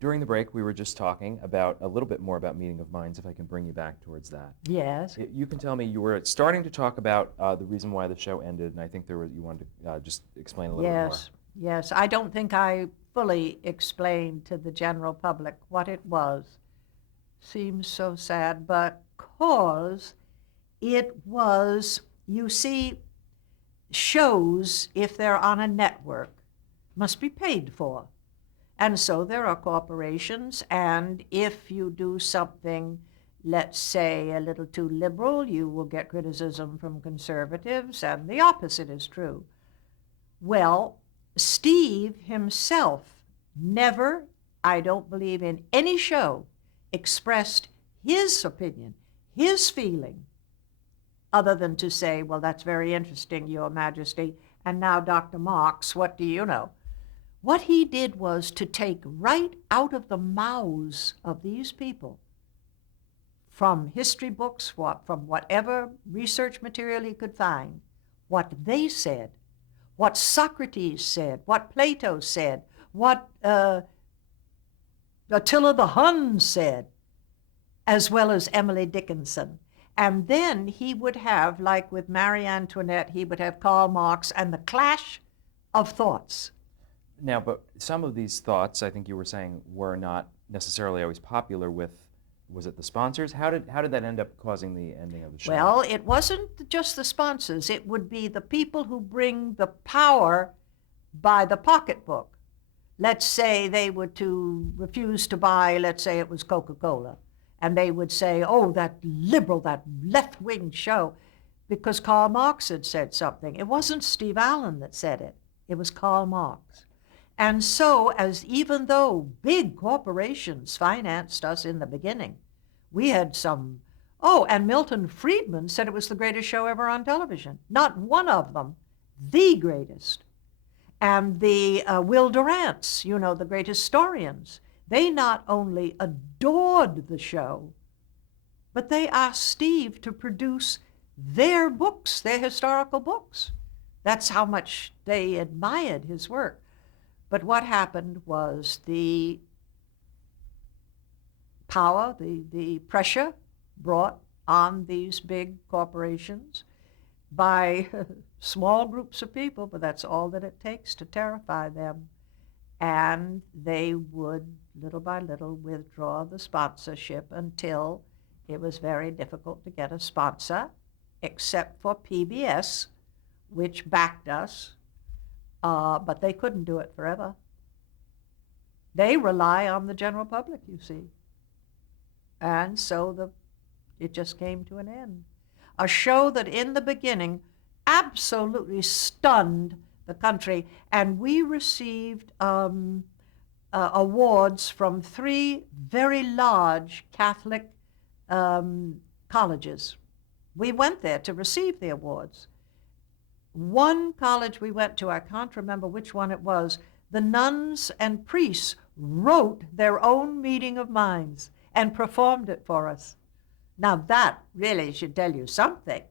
During the break, we were just talking about a little bit more about Meeting of Minds, if I can bring you back towards that. Yes. You can tell me, you were starting to talk about the reason why the show ended, and I think you wanted to just explain a little bit more. Yes. I don't think I fully explained to the general public what it was. Seems so sad, because it was, you see, shows, if they're on a network, must be paid for. And so there are corporations, and if you do something, let's say, a little too liberal, you will get criticism from conservatives, and the opposite is true. Well, Steve himself never, I don't believe in any show, expressed his opinion, his feeling, other than to say, well, that's very interesting, Your Majesty, and now, Dr. Marks, what do you know? What he did was to take right out of the mouths of these people, from history books, from whatever research material he could find, what they said, what Socrates said, what Plato said, what Attila the Hun said, as well as Emily Dickinson. And then he would have, like with Marie Antoinette, he would have Karl Marx and the clash of thoughts. Now, but some of these thoughts, I think you were saying, were not necessarily always popular with, was it the sponsors? How did that end up causing the ending of the show? Well, it wasn't just the sponsors. It would be the people who bring the power by the pocketbook. Let's say they were to refuse to buy, let's say it was Coca-Cola, and they would say, oh, that liberal, that left-wing show, because Karl Marx had said something. It wasn't Steve Allen that said it. It was Karl Marx. And so, even though big corporations financed us in the beginning, we had some, and Milton Friedman said it was the greatest show ever on television. Not one of them, the greatest. And the Will Durants, the great historians, they not only adored the show, but they asked Steve to produce their books, their historical books. That's how much they admired his work. But what happened was the power, the pressure brought on these big corporations by small groups of people, but that's all that it takes to terrify them. And they would, little by little, withdraw the sponsorship until it was very difficult to get a sponsor, except for PBS, which backed us. But they couldn't do it forever. They rely on the general public, you see. And so it just came to an end. A show that in the beginning absolutely stunned the country, and we received awards from 3 very large Catholic colleges. We went there to receive the awards. One college we went to, I can't remember which one it was, the nuns and priests wrote their own meeting of minds and performed it for us. Now that really should tell you something,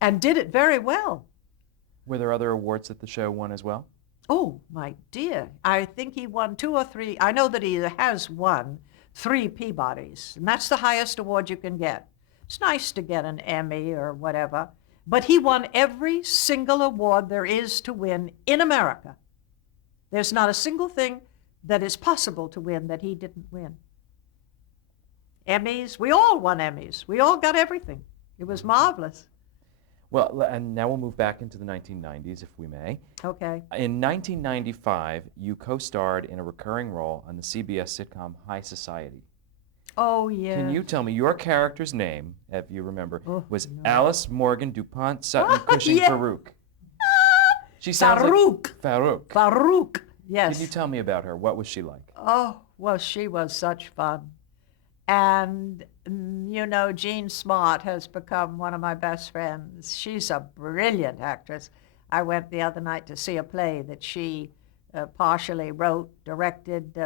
and did it very well. Were there other awards that the show won as well? Oh, my dear. I think he won 2 or 3. I know that he has won 3 Peabodys, and that's the highest award you can get. It's nice to get an Emmy or whatever. But he won every single award there is to win in America. There's not a single thing that is possible to win that he didn't win. Emmys, we all won Emmys. We all got everything. It was marvelous. Well, and now we'll move back into the 1990s, if we may. Okay. In 1995, you co-starred in a recurring role on the CBS sitcom High Society. Oh, yeah. Can you tell me your character's name, if you remember, was no. Alice Morgan DuPont Sutton Cushing Yeah. Farouk? She sounds Farouk. Farouk. Farouk, yes. Can you tell me about her? What was she like? Oh, well, she was such fun. And, Jean Smart has become one of my best friends. She's a brilliant actress. I went the other night to see a play that she partially wrote, directed,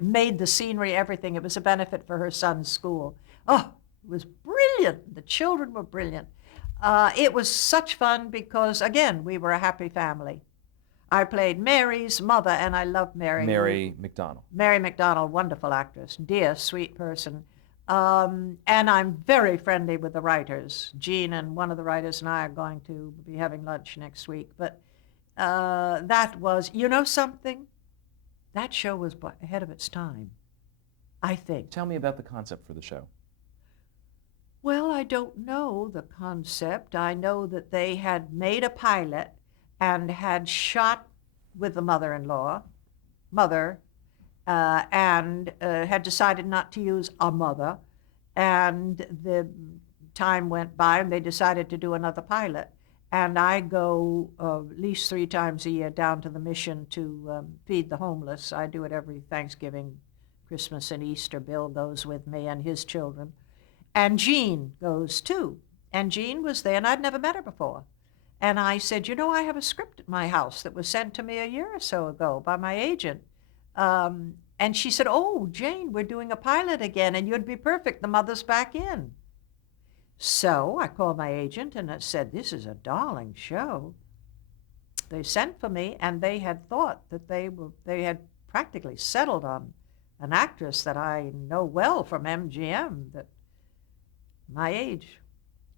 made the scenery, everything. It was a benefit for her son's school. Oh, it was brilliant. The children were brilliant. It was such fun because, again, we were a happy family. I played Mary's mother, and I love Mary. Mary McDonnell. Mary McDonnell, wonderful actress, dear, sweet person. And I'm very friendly with the writers. Jayne and one of the writers and I are going to be having lunch next week. But that was, you know something? That show was ahead of its time, I think. Tell me about the concept for the show. Well, I don't know the concept. I know that they had made a pilot and had shot with the mother, and had decided not to use a mother. And the time went by and they decided to do another pilot. And I go at least 3 times a year down to the mission to feed the homeless. I do it every Thanksgiving, Christmas, and Easter. Bill goes with me and his children. And Jayne goes too. And Jayne was there, and I'd never met her before. And I said, you know, I have a script at my house that was sent to me a year or so ago by my agent. And she said, oh, Jayne, we're doing a pilot again, and you'd be perfect. The mother's back in. So I called my agent, and I said, this is a darling show. They sent for me, and they had thought that they had practically settled on an actress that I know well from MGM, that my age.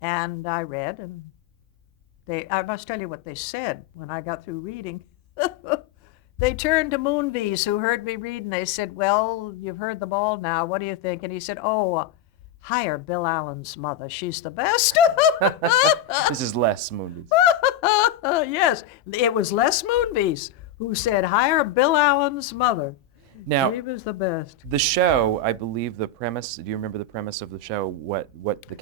And I read, and I must tell you what they said when I got through reading. They turned to Moonves, who heard me read, and they said, well, you've heard them all now. What do you think? And he said, oh, hire Bill Allen's mother. She's the best. This is Les Moonves. Yes, it was Les Moonves who said, hire Bill Allen's mother. Now, he was the best. The show, I believe the premise, do you remember the premise of the show,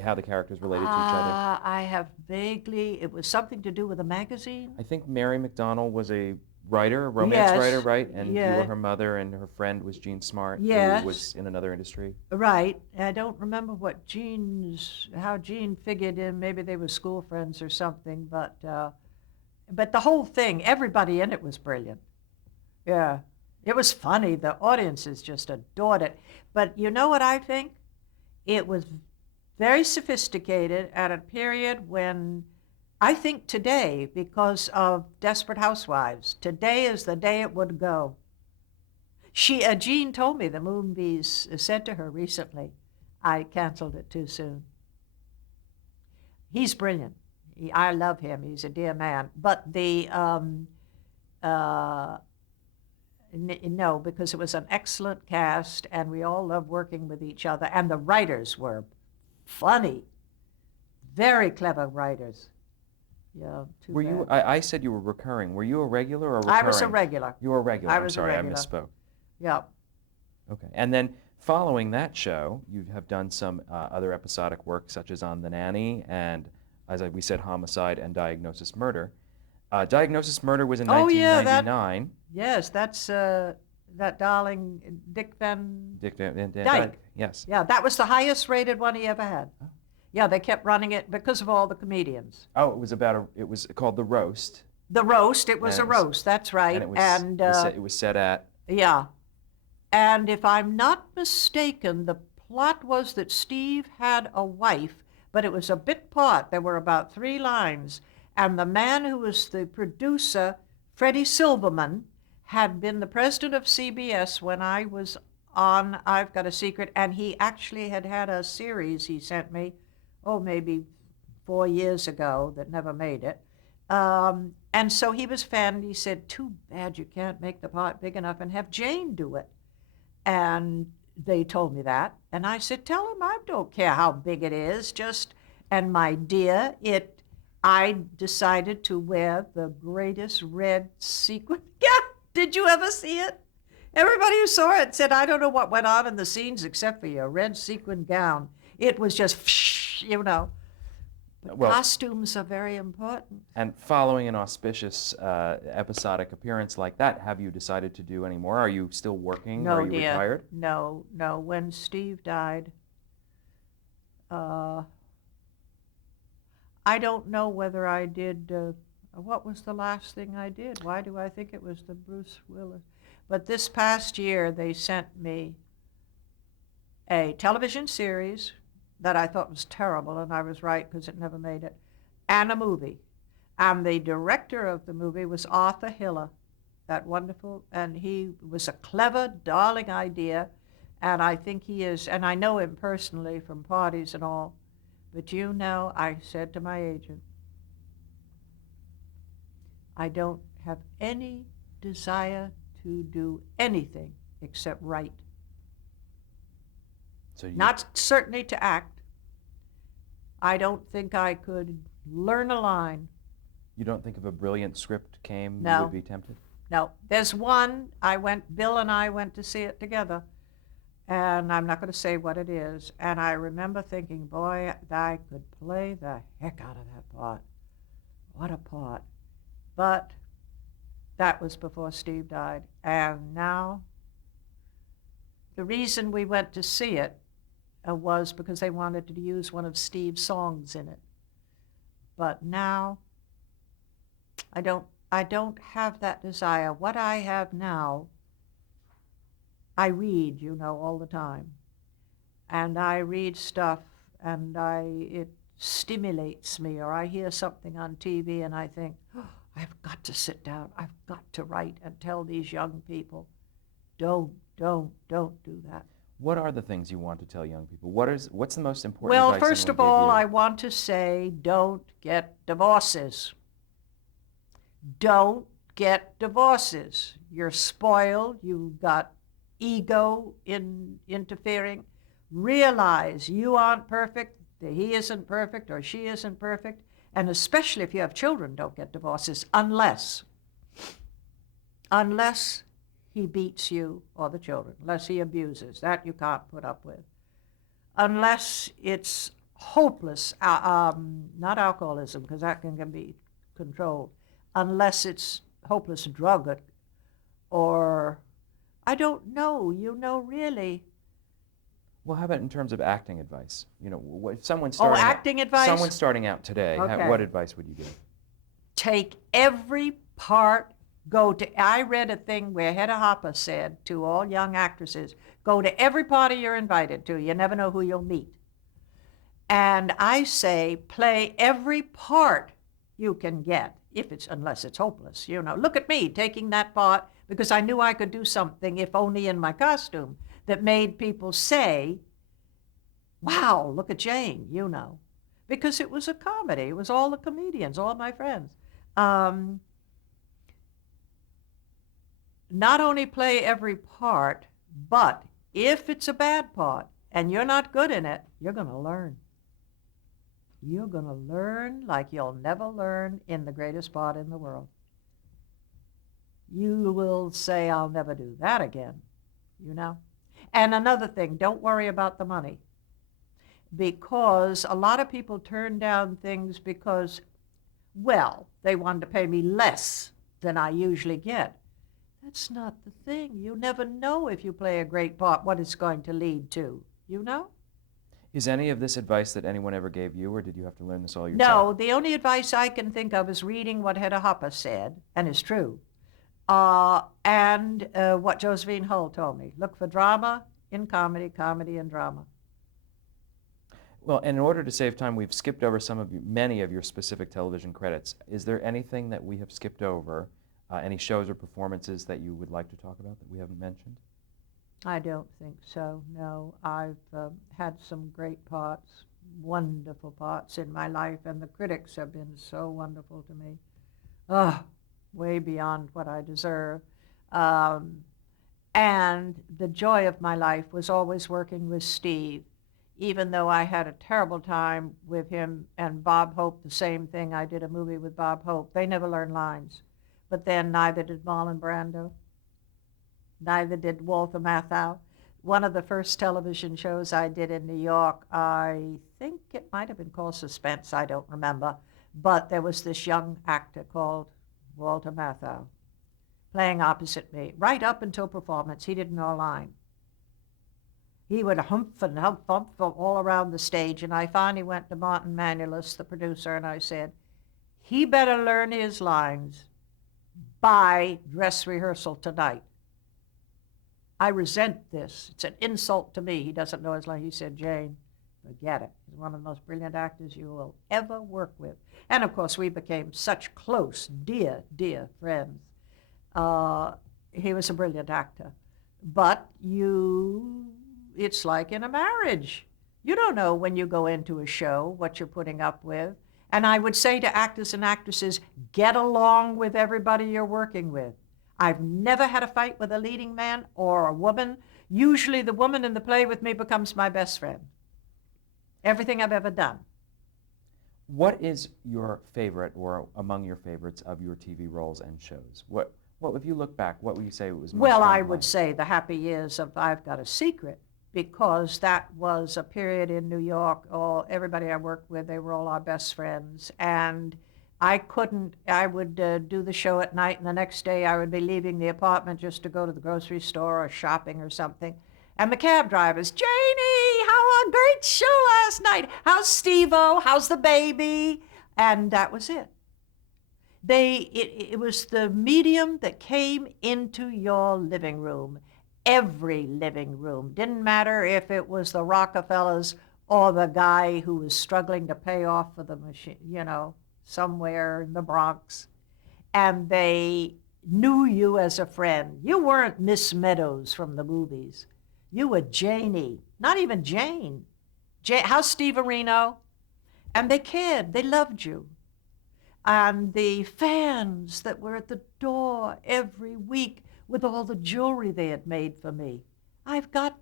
how the characters related to each other? I have vaguely, it was something to do with a magazine. I think Mary McDonnell was a writer, a romance writer, right? And you were her mother, and her friend was Jean Smart, who was in another industry. Right. I don't remember how Jayne figured in. Maybe they were school friends or something, but the whole thing, everybody in it was brilliant. Yeah. It was funny. The audiences just adored it. But you know what I think? It was very sophisticated at a period when, I think today, because of Desperate Housewives, today is the day it would go. Jayne told me, the Moonves said to her recently, I canceled it too soon. He's brilliant. I love him. He's a dear man. But no, because it was an excellent cast, and we all loved working with each other, and the writers were funny, very clever writers. Yeah, were bad. I said you were recurring. Were you a regular or recurring? I was a regular. You were a regular. I'm sorry, I misspoke. Yeah. Okay, and then following that show, you have done some other episodic work, such as on The Nanny, and as we said, Homicide and Diagnosis Murder. Diagnosis Murder was in 1999. Yes, that's that darling Dick Van Dyke. Yes. Yeah, that was the highest rated one he ever had. Oh. Yeah, they kept running it because of all the comedians. Oh, it was called The Roast. The Roast. It was a roast. That's right. And it was set at. Yeah, and if I'm not mistaken, the plot was that Steve had a wife, but it was a bit part. There were about 3 lines, and the man who was the producer, Freddie Silverman, had been the president of CBS when I was on I've Got a Secret, and he actually had a series he sent me, maybe 4 years ago, that never made it. And so he was a fan, and he said, too bad you can't make the part big enough and have Jayne do it. And they told me that, and I said, tell him I don't care how big it is, and my dear, I decided to wear the greatest red sequin gown. Did you ever see it? Everybody who saw it said, I don't know what went on in the scenes except for your red sequin gown. It was just, But costumes are very important. And following an auspicious episodic appearance like that, have you decided to do any more? Are you still working? No, are you retired? No. When Steve died, I don't know whether I did, what was the last thing I did? Why do I think it was the Bruce Willis? But this past year, they sent me a television series that I thought was terrible, and I was right because it never made it, and a movie. And the director of the movie was Arthur Hiller, that wonderful, and he was a clever, darling idea, and I think he is, and I know him personally from parties and all, but I said to my agent, I don't have any desire to do anything except write. So Not certainly to act. I don't think I could learn a line. you don't think if a brilliant script came, you No. would be tempted? No. There's one, Bill and I went to see it together, and I'm not going to say what it is, and I remember thinking, boy, I could play the heck out of that part. What a part. But that was before Steve died, and now the reason we went to see it was because they wanted to use one of Steve's songs in it. But now I don't have that desire. What I have now, I read, all the time. And I read stuff and it stimulates me, or I hear something on TV and I think, oh, I've got to sit down. I've got to write and tell these young people, don't do that. What are the things you want to tell young people? What's the most important Well, advice first of anyone gave all, you? I want to say don't get divorces. Don't get divorces. You're spoiled. You've got ego interfering. Realize you aren't perfect, that he isn't perfect or she isn't perfect. And especially if you have children, don't get divorces unless he beats you or the children, unless he abuses. That you can't put up with. Unless it's hopeless, not alcoholism, because that can be controlled. Unless it's hopeless drug or, I don't know, really. Well, how about in terms of acting advice? If someone's starting acting advice? Someone's starting out today. Okay. What advice would you give? Take every part. I read a thing where Hedda Hopper said to all young actresses, go to every party you're invited to. You never know who you'll meet. And I say, play every part you can get, unless it's hopeless. Look at me taking that part because I knew I could do something, if only in my costume, that made people say, wow, look at Jayne, because it was a comedy. It was all the comedians, all my friends. Not only play every part, but if it's a bad part and you're not good in it, you're going to learn. You're going to learn like you'll never learn in the greatest part in the world. You will say, I'll never do that again, And another thing, don't worry about the money. Because a lot of people turn down things because, they wanted to pay me less than I usually get. That's not the thing. You never know if you play a great part what it's going to lead to, Is any of this advice that anyone ever gave you, or did you have to learn this all yourself? No, the only advice I can think of is reading what Hedda Hopper said, and it's true, and what Josephine Hull told me. Look for drama in comedy, comedy in drama. Well, and in order to save time, we've skipped over many of your specific television credits. Is there anything that we have skipped over, any shows or performances that you would like to talk about that we haven't mentioned? I don't think so, no. I've had some great parts, wonderful parts in my life, and the critics have been so wonderful to me. Way beyond what I deserve. And the joy of my life was always working with Steve, even though I had a terrible time with him and Bob Hope, the same thing. I did a movie with Bob Hope. They never learned lines. But then neither did Marlon Brando. Neither did Walter Matthau. One of the first television shows I did in New York, I think it might have been called Suspense, I don't remember. But there was this young actor called Walter Matthau playing opposite me. Right up until performance, he didn't know a line. He would humph and hump all around the stage, and I finally went to Martin Manulis, the producer, and I said, he better learn his lines by dress rehearsal tonight. I resent this. It's an insult to me. He doesn't know his line. He said, Jayne, forget it. He's one of the most brilliant actors you will ever work with. And of course, we became such close, dear, dear friends. Uh, he was a brilliant actor. But it's like in a marriage. You don't know when you go into a show what you're putting up with. And I would say to actors and actresses, get along with everybody you're working with. I've never had a fight with a leading man or a woman. Usually the woman in the play with me becomes my best friend. Everything I've ever done. What is your favorite or among your favorites of your TV roles and shows? What if you look back, what would you say was most Well, fun I to would watch? say the happy years of I've Got a Secret, because that was a period in New York. All everybody I worked with, they were all our best friends, and I would do the show at night, and the next day I would be leaving the apartment just to go to the grocery store or shopping or something. And the cab drivers, Janie, how a great show last night. How's Steve-O? How's the baby? And that was it. It was the medium that came into your living room, every living room. Didn't matter if it was the Rockefellers or the guy who was struggling to pay off for the machine, somewhere in the Bronx. And they knew you as a friend. You weren't Miss Meadows from the movies. You were Janie, not even Jane. How's Steve Areno? And they cared. They loved you. And the fans that were at the door every week with all the jewelry they had made for me. I've got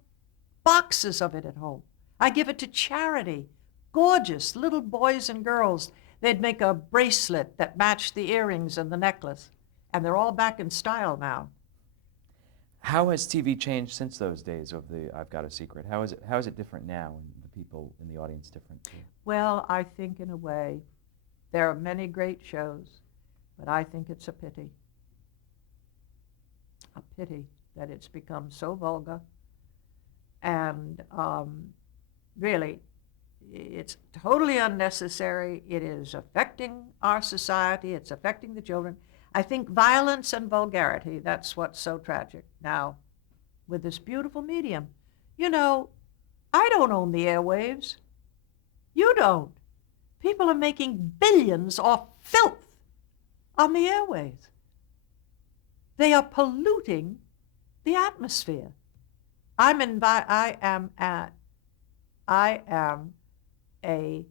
boxes of it at home. I give it to charity. Gorgeous little boys and girls. They'd make a bracelet that matched the earrings and the necklace. And they're all back in style now. How has TV changed since those days of the I've Got a Secret? How is it different now and the people in the audience different too? Well, I think in a way, there are many great shows, but I think it's a pity that it's become so vulgar. And really, it's totally unnecessary. It is affecting our society. It's affecting the children. I think violence and vulgarity, that's what's so tragic now with this beautiful medium. I don't own the airwaves. You don't. People are making billions off filth on the airwaves. They are polluting the atmosphere. I am a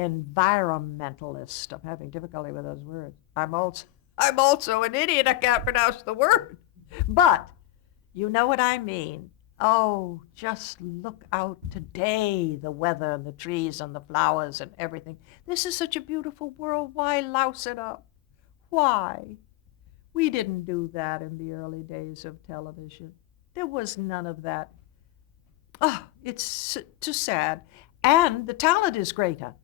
environmentalist. I'm having difficulty with those words. I'm also an idiot. I can't pronounce the word. But you know what I mean. Oh, just look out today, the weather and the trees and the flowers and everything. This is such a beautiful world. Why louse it up? Why? We didn't do that in the early days of television. There was none of that. Oh, it's too sad. And the talent is greater.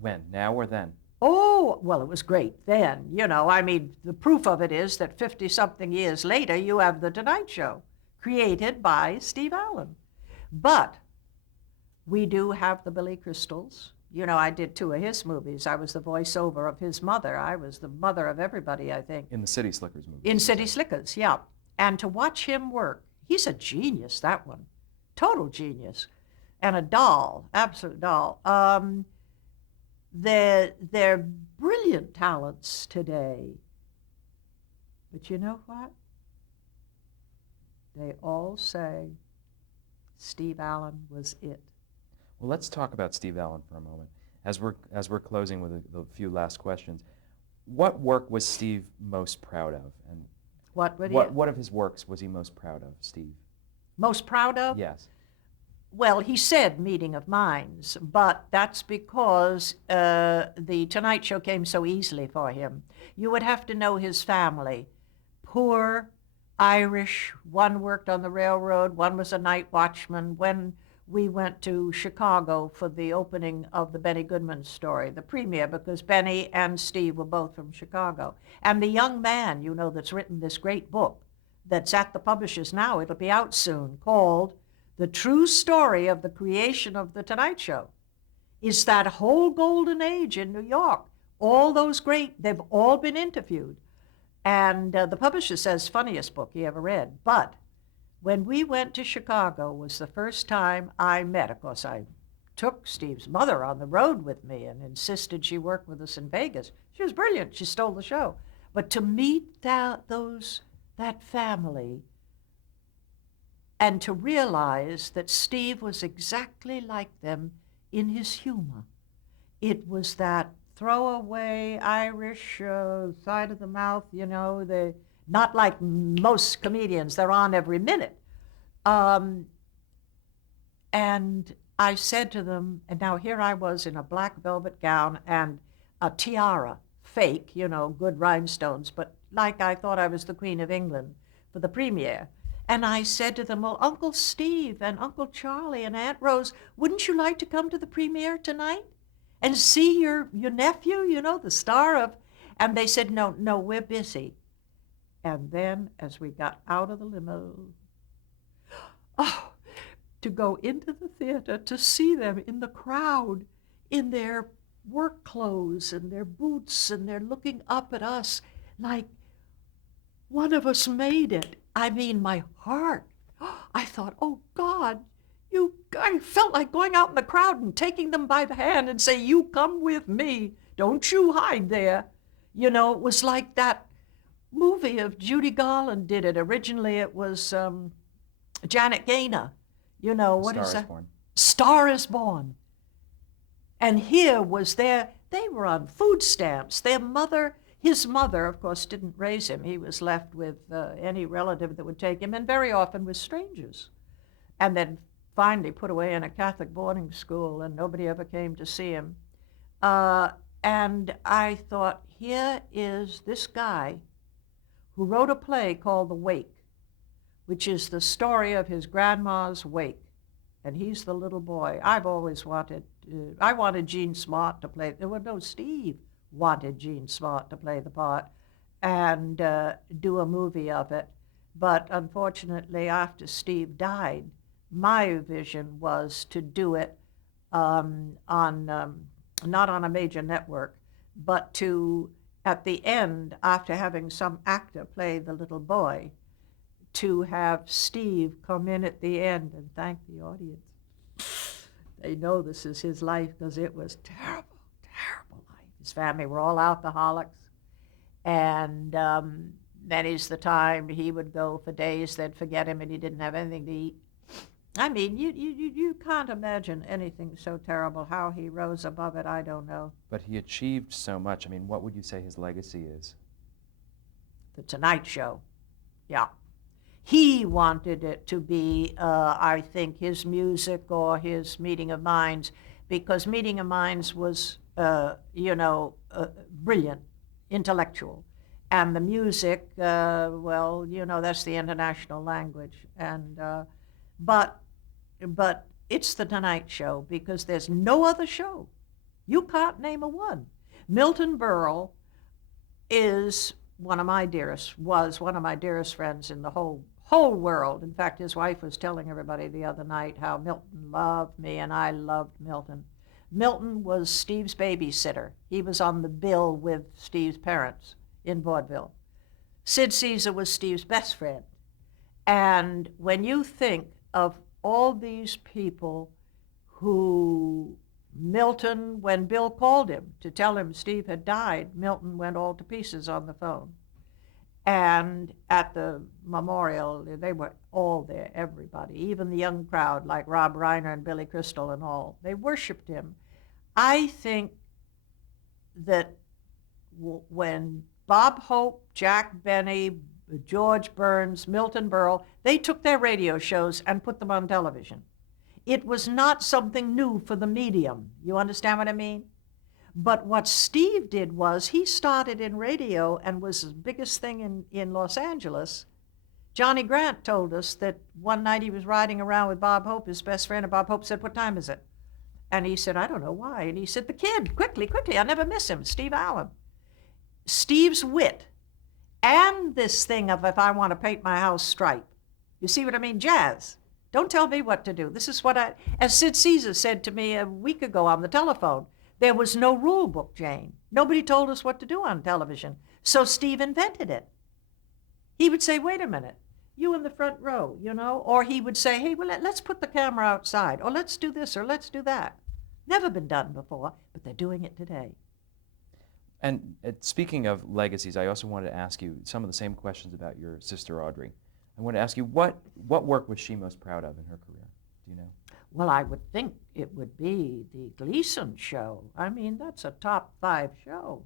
When? Now or then? Oh, well, it was great then. The proof of it is that 50-something years later, you have The Tonight Show, created by Steve Allen. But we do have the Billy Crystals. I did 2 of his movies. I was the voiceover of his mother. I was the mother of everybody, I think. In the City Slickers movie. In City Slickers, yeah. And to watch him work, he's a genius, that one. Total genius. And a doll, absolute doll. They're brilliant talents today. But you know what? They all say Steve Allen was it. Well, let's talk about Steve Allen for a moment. As we're closing with the few last questions, what work was Steve most proud of, and what of his works was he most proud of, Steve? Most proud of? Yes. Well, he said Meeting of Minds, but that's because the Tonight Show came so easily for him. You would have to know his family. Poor, Irish, one worked on the railroad, one was a night watchman. When we went to Chicago for the opening of the Benny Goodman story, the premiere, because Benny and Steve were both from Chicago. And the young man, that's written this great book that's at the publishers now, it'll be out soon, called The True Story of the Creation of The Tonight Show, is that whole golden age in New York. All those they've all been interviewed. And the publisher says, funniest book he ever read. But when we went to Chicago was the first time I met. Of course, I took Steve's mother on the road with me and insisted she work with us in Vegas. She was brilliant. She stole the show. But to meet that family and to realize that Steve was exactly like them in his humor. It was that throwaway Irish side of the mouth, not like most comedians, they're on every minute. Um, and I said to them, and now here I was in a black velvet gown and a tiara, fake, good rhinestones, but like I thought I was the Queen of England for the premiere. And I said to them, well, Uncle Steve and Uncle Charlie and Aunt Rose, wouldn't you like to come to the premiere tonight and see your nephew, the star of, and they said, no, we're busy. And then as we got out of the limo, oh, to go into the theater to see them in the crowd in their work clothes and their boots, and they're looking up at us like one of us made it. I mean, my heart. I thought, oh God, I felt like going out in the crowd and taking them by the hand and say, you come with me. Don't you hide there. It was like that movie of Judy Garland did it. Originally it was Janet Gaynor. What is that? Star is Born. And here was they were on food stamps. His mother, of course, didn't raise him. He was left with any relative that would take him, and very often with strangers. And then finally put away in a Catholic boarding school, and nobody ever came to see him. And I thought, here is this guy who wrote a play called The Wake, which is the story of his grandma's wake. And he's the little boy. I've always wanted, I wanted Gene Smart to play, Steve wanted Gene Smart to play the part and do a movie of it. But unfortunately, after Steve died, my vision was to do it not on a major network, but to, at the end, after having some actor play the little boy, to have Steve come in at the end and thank the audience. They know this is his life because it was terrible, terrible life. His family were all alcoholics, and many's the time he would go for days, they'd forget him and he didn't have anything to eat. I mean, you can't imagine anything so terrible. How he rose above it, I don't know. But he achieved so much. I mean, what would you say his legacy is? The Tonight Show, yeah. He wanted it to be, I think, his music or his Meeting of Minds, because Meeting of Minds was, brilliant, intellectual. And the music, that's the international language. And but it's the Tonight Show because there's no other show. You can't name a one. Milton Berle was one of my dearest friends in the whole world. In fact, his wife was telling everybody the other night how Milton loved me and I loved Milton. Milton was Steve's babysitter. He was on the bill with Steve's parents in vaudeville. Sid Caesar was Steve's best friend. And when you think of all these people who Milton, when Bill called him to tell him Steve had died, Milton went all to pieces on the phone. And at the memorial, they were all there, everybody, even the young crowd like Rob Reiner and Billy Crystal and all. They worshiped him. I think that when Bob Hope, Jack Benny, George Burns, Milton Berle, they took their radio shows and put them on television. It was not something new for the medium. You understand what I mean? But what Steve did was he started in radio and was the biggest thing in Los Angeles. Johnny Grant told us that one night he was riding around with Bob Hope, his best friend, and Bob Hope said, "What time is it?" And he said, "I don't know why." And he said, "The kid, quickly, I never miss him, Steve Allen." Steve's wit and this thing of if I want to paint my house stripe. You see what I mean? Jazz. Don't tell me what to do. This is what as Sid Caesar said to me a week ago on the telephone, there was no rule book, Jane. Nobody told us what to do on television. So Steve invented it. He would say, "Wait a minute, you in the front row, or he would say, "Hey, well, let's put the camera outside, or let's do this, or let's do that." Never been done before, but they're doing it today. And speaking of legacies, I also wanted to ask you some of the same questions about your sister Audrey. I want to ask you what work was she most proud of in her career? Do you know? Well, I would think it would be the Gleason show. I mean, that's a top 5 show.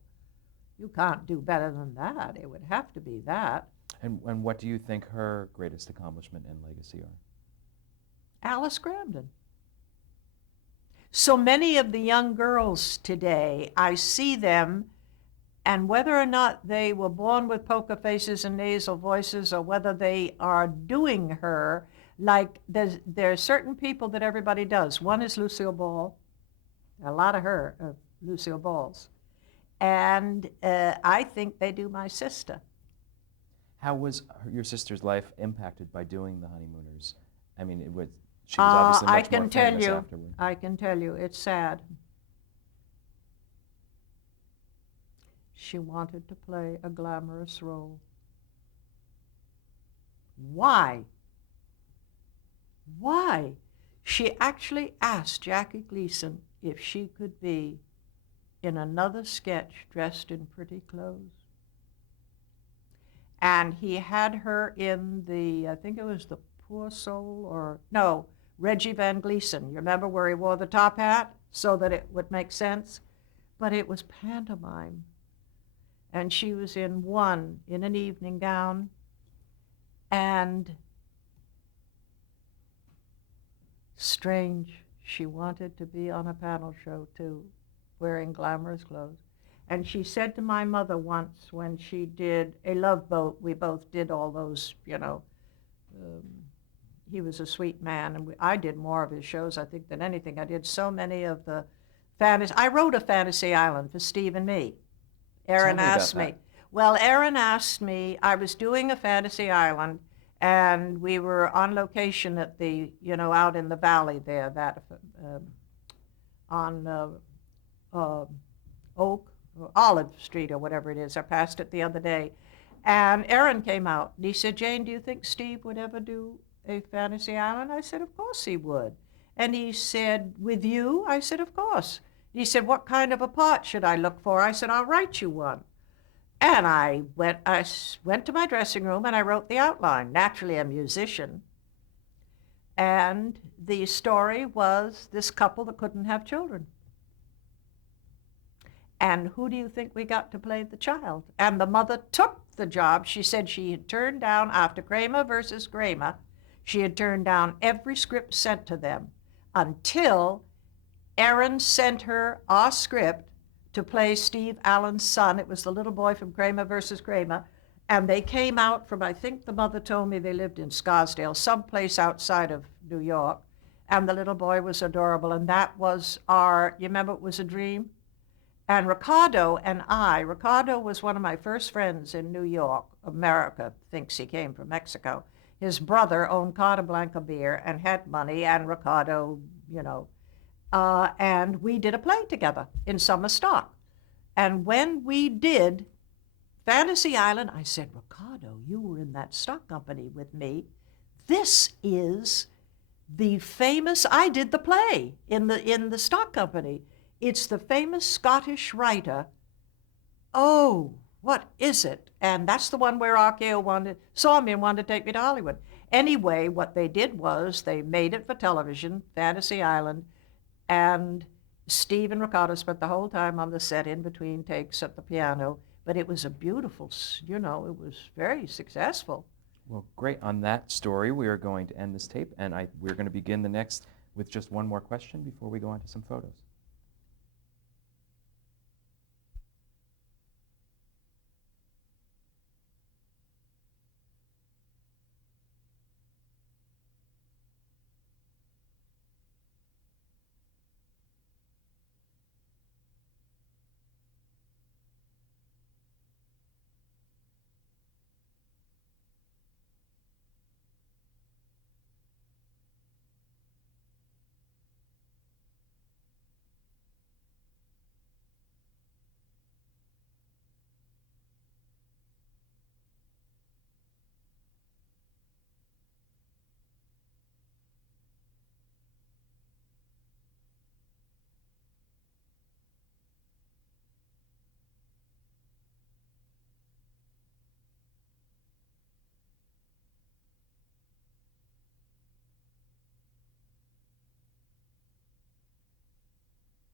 You can't do better than that. It would have to be that. And what do you think her greatest accomplishment and legacy are? Alice Grandin. So many of the young girls today, I see them, and whether or not they were born with poker faces and nasal voices, or whether they are doing her, like there are certain people that everybody does. One is Lucille Ball, a lot of her, Lucille Balls. And I think they do my sister. How was your sister's life impacted by doing the Honeymooners? I mean, she was obviously much more famous afterward. I can tell you, it's sad. She wanted to play a glamorous role. Why? Why? She actually asked Jackie Gleason if she could be in another sketch dressed in pretty clothes. And he had her in I think it was the Poor Soul, or no, Reggie Van Gleason. You remember where he wore the top hat so that it would make sense? But it was pantomime. And she was in an evening gown, and strange, she wanted to be on a panel show too, wearing glamorous clothes. And she said to my mother once, when she did A Love Boat, we both did all those, he was a sweet man, and I did more of his shows, I think, than anything. I did so many of the fantasy. I wrote a Fantasy Island for Steve and me. Aaron asked me. Well, Aaron asked me, I was doing a Fantasy Island, and we were on location at out in the valley there, on Oak, or Olive Street, or whatever it is. I passed it the other day. And Aaron came out, and he said, Jane, do you think Steve would ever do a Fantasy Island? I said, of course he would. And he said, with you? I said, of course. He said, what kind of a part should I look for? I said, I'll write you one. And I went to my dressing room and I wrote the outline. Naturally, a musician. And the story was this couple that couldn't have children. And who do you think we got to play the child? And the mother took the job. She said she had turned down, after Kramer versus Kramer, she had turned down every script sent to them until Aaron sent her our script to play Steve Allen's son. It was the little boy from Kramer versus Kramer. And they came out from, I think the mother told me they lived in Scarsdale, someplace outside of New York. And the little boy was adorable. And that was you remember It Was a Dream? And Ricardo was one of my first friends in New York. America thinks he came from Mexico. His brother owned Carta Blanca beer and had money, and Ricardo, and we did a play together in summer stock. And when we did Fantasy Island, I said, Ricardo, you were in that stock company with me. This is the famous, I did the play in the stock company. It's the famous Scottish writer. Oh, what is it? And that's the one where RKO saw me and wanted to take me to Hollywood. Anyway, what they did was they made it for television, Fantasy Island, and Steve and Ricardo spent the whole time on the set in between takes at the piano. But it was a beautiful, it was very successful. Well, great. On that story, we are going to end this tape, and we're going to begin the next with just one more question before we go on to some photos.